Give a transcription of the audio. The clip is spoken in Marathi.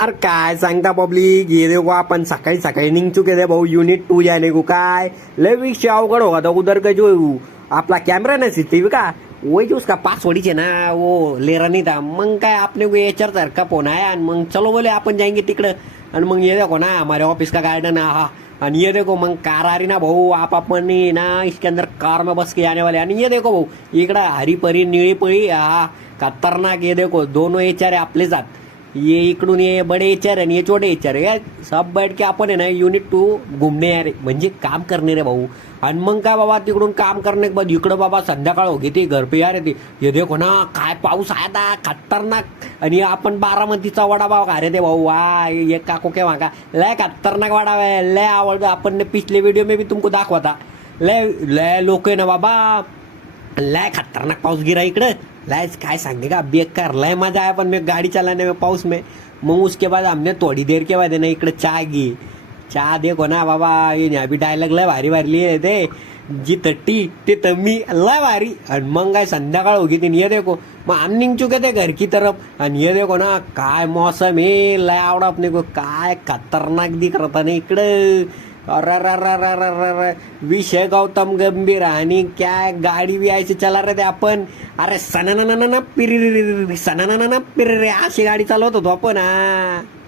अरे काय सांगता पब्लिक, ये देखो आपण सकाळी सकाळी निघ चुके रे भाऊ. युनिट 2 जाने को काय लय विषय अवघड होगा तो उधर का जो आपला कैमरा ना सीसीटीवी का वही जो उसका पासवर्ड है ना वो ले रहा नहीं था. मग काय आपने को एचआर सर का फोन आया आणि मग चलो बोले आपण जाएंगे तिकडं. आणि मग ये देखो ना हमारे ऑफिस का गार्डन हा. आणि ये देखो मग कार आ रही ना भाऊ, आप अपन ना इसके अंदर कार में बस के आने वाले. आणि ये देखो भाऊ इकडं हरी परी निळी पळी हा खतरनाक. ये देखो दोनों एचआर है आपले साथ. ये इकडून ये बड़े एचआर आणि ये छोटे एचआर है. सब बैठ के आपण है ना युनिट 2 घूमने यार म्हणजे काम करणे रे भाऊ. आणि मग काय बाबा तिकडून काम करणे बाद इकडं बाबा संध्याकाळ होगी ती घर पे यार ती. हे देखो ना काय पाऊस आया था खतरनाक. आणि आपण बारामतीचा वडापाव खा रे ते भाऊ. वा ये काको के वहाँ का लय खतरनाक वडापाव है, लय आवडतो. आपण पिछले वीडियो में भी तुमको दाखवा था. लय लय लोक है ना बाबा, लय खतरनाक पाऊस गिरा इकडं. लय काय सांगते का बेकार लय मजा आया पण मैं गाड़ी चलाने में पाऊस में. मग उसके बाद हमने थोड़ी देर के बाद है ना इकडे चाय घी. चहा देखो ना बाबा ये अभी डायलॉग लय भारी भारी लिहिले ते. जी तट्टी ते तम्मी लय भारी. आणि मग काय संध्याकाळ होगी ती. ये देखो मग हम निघ चुके थे घर की तरफ. आणि ये देखो ना काय मौसम है लय आवडा अपने को. काय खतरनाक दिख रहा था ना इकडं. अरे विषय गौतम गंभीर. आणि क्या गाडी भी ऐसे चला रहे थे आपण. अरे सना पिरी सना पिरी अशी गाडी चालवत होतो आपण.